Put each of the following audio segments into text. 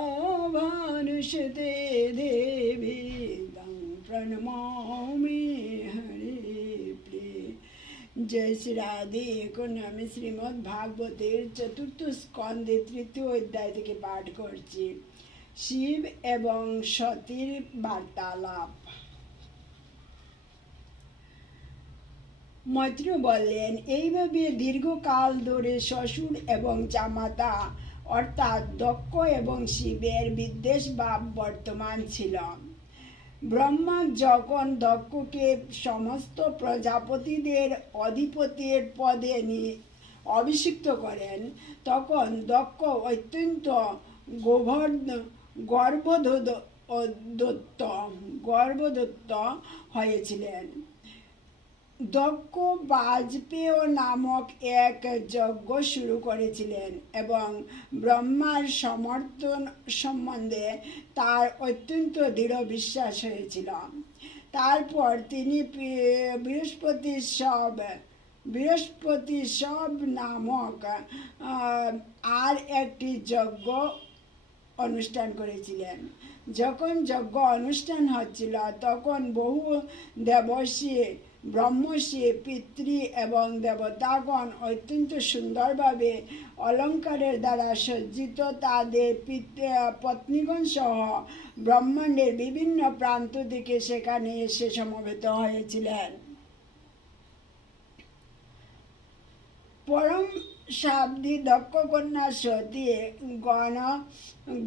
वृषभानुषते देवी तं प्रणमामि हरे प्रिय জয় শ্রী রাধে এখন আমি শ্রীমদ্ ভাগবতের চতুর্থ স্কন্ধে তৃতীয় অধ্যায় থেকে পাঠ করছি শিব এবং সতীর বার্তালাপ মৈত্র বললেন এইভাবে দীর্ঘকাল ধরে শ্বশুর এবং জামাতা অর্থাৎ দক্ষ এবং শিবের বিদ্বেষ ভাব বর্তমান ছিল। ব্রহ্মা যখন দক্ষকে সমস্ত প্রজাপতিদের অধিপতির পদে অভিষিক্ত করেন, তখন দক্ষ অত্যন্ত গোবর্ধ গর্ভদত্ত গর্ভদত্ত হয়েছিলেন। দক্ষ বাজপেয় নামক এক যজ্ঞ শুরু করেছিলেন এবং ব্রহ্মার সমর্থন সম্বন্ধে তার অত্যন্ত দৃঢ় বিশ্বাস হয়েছিল। তারপর তিনি বৃহস্পতি সব বৃহস্পতি সব নামক আর একটি যজ্ঞ অনুষ্ঠান করেছিলেন। যখন যজ্ঞ অনুষ্ঠান হচ্ছিল, তখন বহু দেবর্ষী ব্রহ্মশী পিতৃ এবং দেবতাগণ অত্যন্ত সুন্দরভাবে অলঙ্কারের দ্বারা সজ্জিত। তাদের পত্নীগণ সহ ব্রহ্মাণ্ডের বিভিন্ন প্রান্ত থেকে সেখানে এসে সমবেত হয়েছিলেন। পরম শাব্দি দক্ষ কন্যা সতী গণ,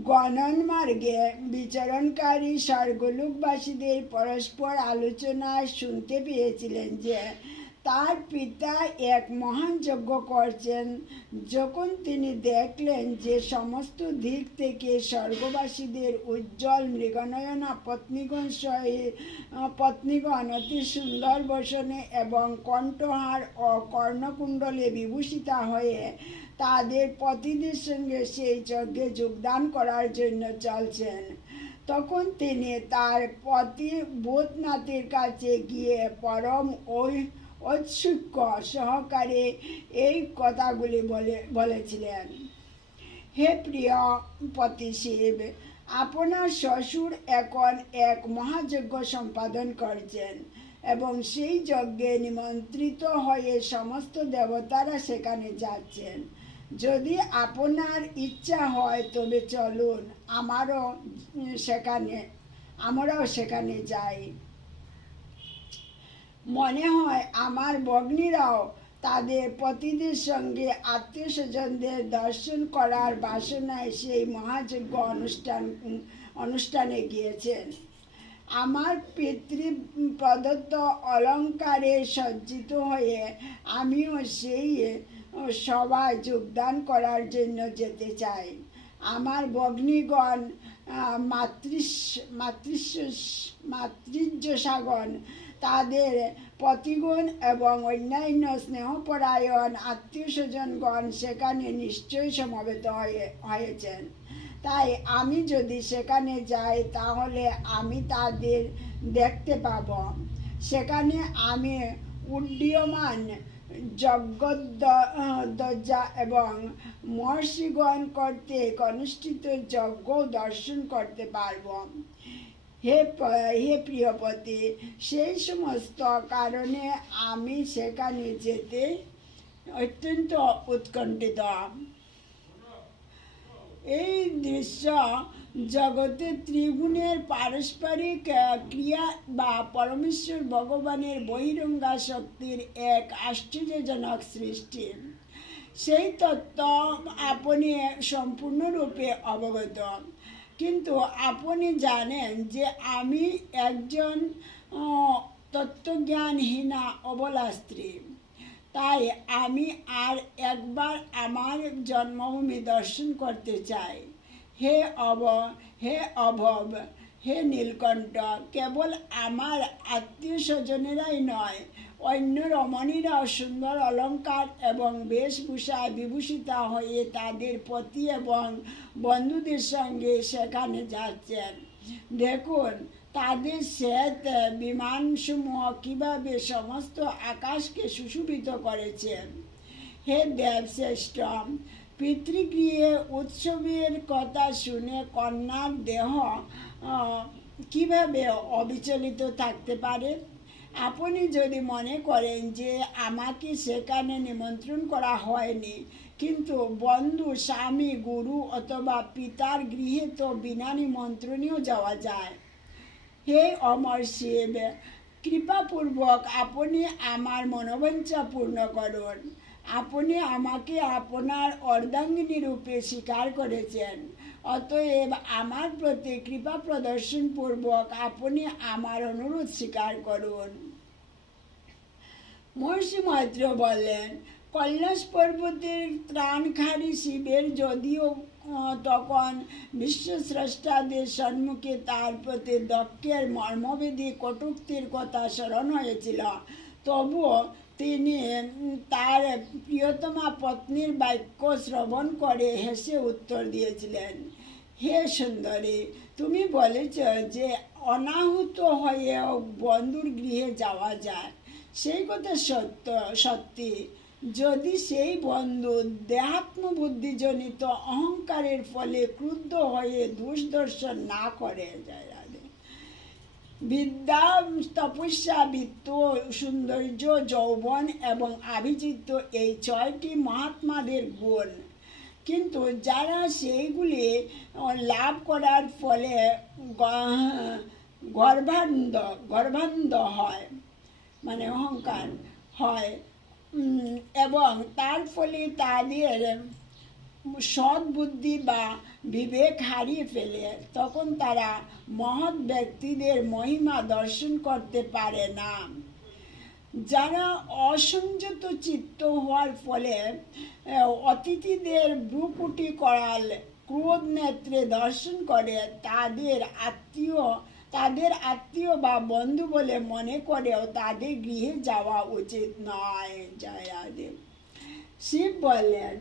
গণন মার্গে বিচরণকারী স্বর্গলোকবাসীদের পরস্পর আলোচনা শুনতে পেয়েছিলেন যে তার পিতা এক মহান যজ্ঞ করছেন। যখন তিনি দেখলেন যে সমস্ত দিক থেকে স্বর্গবাসীদের উজ্জ্বল মৃগনয়না, পত্নীগণ পত্নীগণ অতি সুন্দর বসনে এবং কণ্ঠহার ও কর্ণকুণ্ডলে বিভূষিতা হয়ে তাদের পতিদের সঙ্গে সেই যজ্ঞে যোগদান করার জন্য চলছেন। তখন তিনি তার পতি বোধনাথের কাছে গিয়ে পরম ওই ঔৎসুক্য সহকারে এই কথাগুলি বলে, বলেছিলেন। হে প্রিয় পতি শিব, আপনার শ্বশুর এখন এক মহাযজ্ঞ সম্পাদন করছেন এবং সেই যজ্ঞে নিমন্ত্রিত হয়ে সমস্ত দেবতারা সেখানে যাচ্ছেন। যদি আপনার ইচ্ছা হয়, তবে চলুন, আমারও সেখানে, আমরাও সেখানে যাই। মনে হয় আমার বগ্নিরাও তাদের পতিদের সঙ্গে আত্মীয় স্বজনদের দর্শন করার বাসনায় সেই মহাযজ্ঞ অনুষ্ঠান, অনুষ্ঠানে গিয়েছেন। আমার পিতৃ প্রদত্ত অলঙ্কারে সজ্জিত হয়ে আমিও সেই সভায় যোগদান করার জন্য যেতে চাই। আমার বগ্নিগণ মাতৃ মাতৃজ্যসাগণ তাদের পতিগুণ এবং অন্যান্য স্নেহপরায়ণ আত্মীয় স্বজনগণ সেখানে নিশ্চয়ই সমবেত হয়ে, হয়েছেন। তাই আমি যদি সেখানে যাই, তাহলে আমি তাদের দেখতে পাব। সেখানে আমি উড্ডীয়মান যজ্ঞদজ্জা এবং মহর্ষিগণ করতে অনুষ্ঠিত যজ্ঞ দর্শন করতে পারব। হে হে প্রিয়পতি, সেই সমস্ত কারণে আমি সেখানে যেতে অত্যন্ত উৎকণ্ঠিত। এই দৃশ্য জগতে ত্রিগুণের পারস্পরিক ক্রিয়া বা পরমেশ্বর ভগবানের বহিরঙ্গা শক্তির এক আশ্চর্যজনক সৃষ্টি। সেই তত্ত্ব আপনি সম্পূর্ণরূপে অবগত। কিন্তু আপনি জানেন যে আমি একজন তত্ত্বজ্ঞানহীনা অবলা স্ত্রী। তাই আমি আর একবার আমার জন্মভূমি দর্শন করতে চাই। হে অব, হে অভব হে নীলকণ্ঠ, কেবল আমার আত্মীয় স্বজনেরাই নয়, অন্য রমণীরাও সুন্দর অলঙ্কার এবং বেশভূষায় বিভূষিতা হয়ে তাদের পতি এবং বন্ধুদের সঙ্গে সেখানে যাচ্ছেন। দেখুন, তাদের শ্বেত বিমানসমূহ কীভাবে সমস্ত আকাশকে সুশোভিত করেছেন হে দেবশ্রেষ্ঠ, পিতৃগৃহে উৎসবের কথা শুনে কন্যার দেহ কীভাবে অবিচলিত থাকতে পারে? আপনি যদি মনে করেন যে আমাকে সেখানে নিমন্ত্রণ করা হয়নি, কিন্তু বন্ধু, স্বামী, গুরু অথবা পিতার গৃহে তো বিনা নিমন্ত্রণেও যাওয়া যায়। হে অমর শিব, কৃপাপূর্বক আপনি আমার মনোবাঞ্ছা পূর্ণ করুন। আপনি আমাকে আপনার অর্ধাঙ্গিনী রূপে স্বীকার করেছেন। অতএব আমার প্রতি কৃপা প্রদর্শন পূর্বক আপনি আমার অনুরোধ স্বীকার করুন। মহর্ষি মৈত্র বললেন, কৈলাস পর্বতের ত্রাণখারী শিবের যদিও তখন বিশ্বস্রষ্টাদের সম্মুখে তার প্রতি দক্ষের মর্মবেদী কটুক্তির কথা স্মরণ হয়েছিল। তবুও তিনি তার প্রিয়তমা পত্নীর বাক্য শ্রবণ করে হেসে উত্তর দিয়েছিলেন, হে সুন্দরী, তুমি বলেছ যে অনাহুত হয়েও বন্ধুর গৃহে যাওয়া যায়। সেই কথা সত্য, সত্যি। যদি সেই বন্ধু দেহাত্মবুদ্ধিজনিত অহংকারের ফলে ক্রুদ্ধ হয়ে দোষ দর্শন না করে যায় বিদ্যা তপস্যা সৌন্দর্য যৌবন এবং আভিজিত্য এই ছয়টি মহাত্মাদের গুণ। কিন্তু যারা সেইগুলি লাভ করার ফলে গর্ভান্ধ গর্ভান্ধ হয় মানে অহংকার হয়। এবং তার ফলে তাদের সৎ বুদ্ধি বা বিবেক হারিয়ে ফেলে, তখন তারা মহৎ ব্যক্তিদের মহিমা দর্শন করতে পারে না। যারা অসংযত চিত্ত হওয়ার ফলে অতিথিদের ব্রুকুটি করাল, ক্রোধ নেত্রে দর্শন করে, তাদের আত্মীয় তাদের আত্মীয় বা বন্ধু বলে মনে করেও তাদের গৃহে যাওয়া উচিত নয়। জয়াদেব শিব বললেন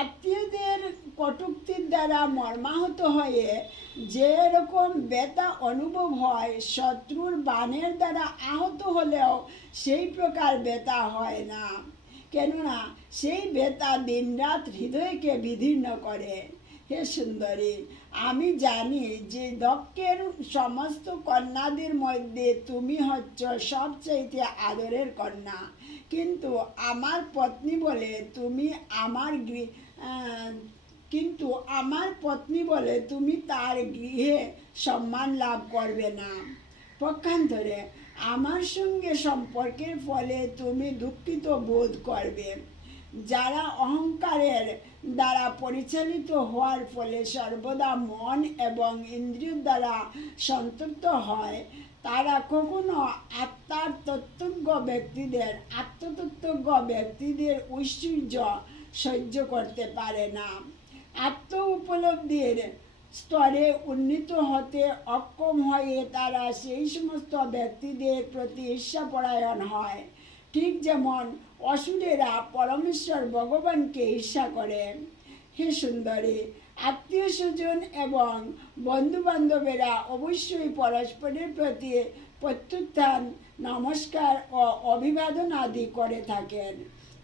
আত্মীয়দের কটুক্তির দ্বারা মর্মাহত হয়ে যে রকম ব্যথা অনুভব হয়, শত্রুর বাণের দ্বারা আহত হলেও সেই প্রকার ব্যথা হয় না। কেননা, সেই ব্যথা দিনরাত হৃদয়কে বিধীর্ণ করে। হে সুন্দরী, আমি জানি যে দক্ষের সমস্ত কন্যাদের মধ্যে তুমি হচ্ছ সবচাইতে আদরের কন্যা। কিন্তু আমার পত্নী বলে তুমি আমার কিন্তু আমার পত্নী বলে তুমি তার গৃহে সম্মান লাভ করবে না। পক্ষান্তরে আমার সঙ্গে সম্পর্কের ফলে তুমি দুঃখিত বোধ করবে। যারা অহংকারের দ্বারা পরিচালিত হওয়ার ফলে সর্বদা মন এবং ইন্দ্রিয় দ্বারা সন্তুষ্ট হয়। তারা কখনো আত্মার তত্ত্বজ্ঞ ব্যক্তিদের, আত্মতত্ত্বজ্ঞ ব্যক্তিদের ঐশ্বর্য সহ্য করতে পারে না। আত্ম উপলব্ধির স্তরে উন্নীত হতে অক্ষম হয়ে তারা সেই সমস্ত ব্যক্তিদের প্রতি ঈর্ষাপরায়ণ হয়। ঠিক যেমন অসুরেরা পরমেশ্বর ভগবানকে ঈর্ষা করে। হে সুন্দরী, আত্মীয় স্বজন এবং বন্ধু বান্ধবেরা অবশ্যই পরস্পরের প্রতি প্রত্যুত্থান, নমস্কার ও অভিবাদন আদি করে থাকেন।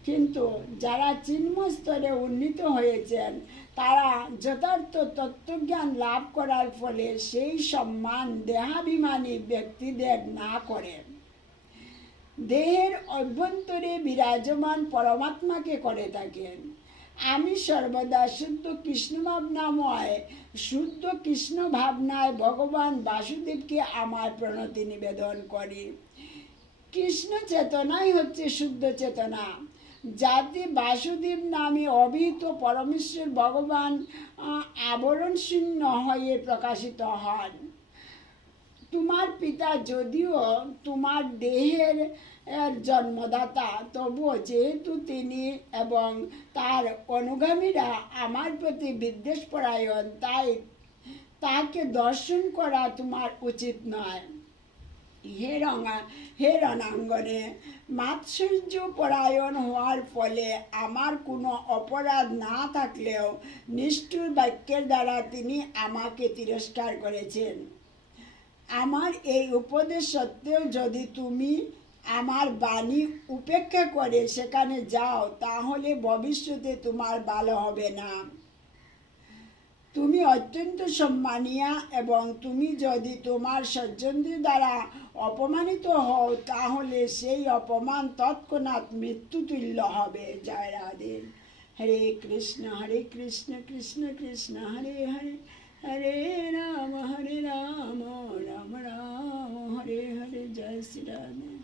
কিন্তু যারা চিন্ময় স্তরে উন্নীত হয়েছেন, তারা যথার্থ তত্ত্বজ্ঞান লাভ করার ফলে সেই সম্মান দেহাভিমানী ব্যক্তিদের না করেন দেহের অভ্যন্তরে বিরাজমান পরমাত্মাকে করে থাকেন। আমি সর্বদা শুদ্ধ কৃষ্ণ ভাবনাময় শুদ্ধ কৃষ্ণ ভাবনায় ভগবান বাসুদেবকে আমার প্রণতি নিবেদন করি। কৃষ্ণ চেতনাই হচ্ছে শুদ্ধ চেতনা। যাতে বাসুদেব নামে অভিহিত পরমেশ্বর ভগবান আবরণ শূন্য হয়ে প্রকাশিত হন। তোমার পিতা যদিও তোমার দেহের জন্মদাতা, তবুও যেহেতু তিনি এবং তার অনুগামীরা আমার প্রতি বিদ্বেষ পরায়ণ, তাই তাকে দর্শন করা তোমার উচিত নয়। হে রঙা, হে রণাঙ্গনে, মাৎসর্য পরায়ণ হওয়ার ফলে আমার কোনো অপরাধ না থাকলেও নিষ্ঠুর বাক্যের দ্বারা তিনি আমাকে তিরস্কার করেছেন। আমার এই উপদেশ সত্ত্বেও যদি তুমি আমার বাণী উপেক্ষা করে সেখানে যাও, তাহলে ভবিষ্যতে তোমার ভালো হবে না। তুমি অত্যন্ত সম্মানীয়া এবং তুমি যদি তোমার সজ্জনদের দ্বারা অপমানিত হও, তাহলে সেই অপমান তৎক্ষণাৎ মৃত্যুতুল্য হবে। জয় রাধে। হরে কৃষ্ণ হরে কৃষ্ণ কৃষ্ণ কৃষ্ণ, হরে হরে। হরে রাম হরে রাম রাম রাম হরে হরে জয় শ্রী রাধে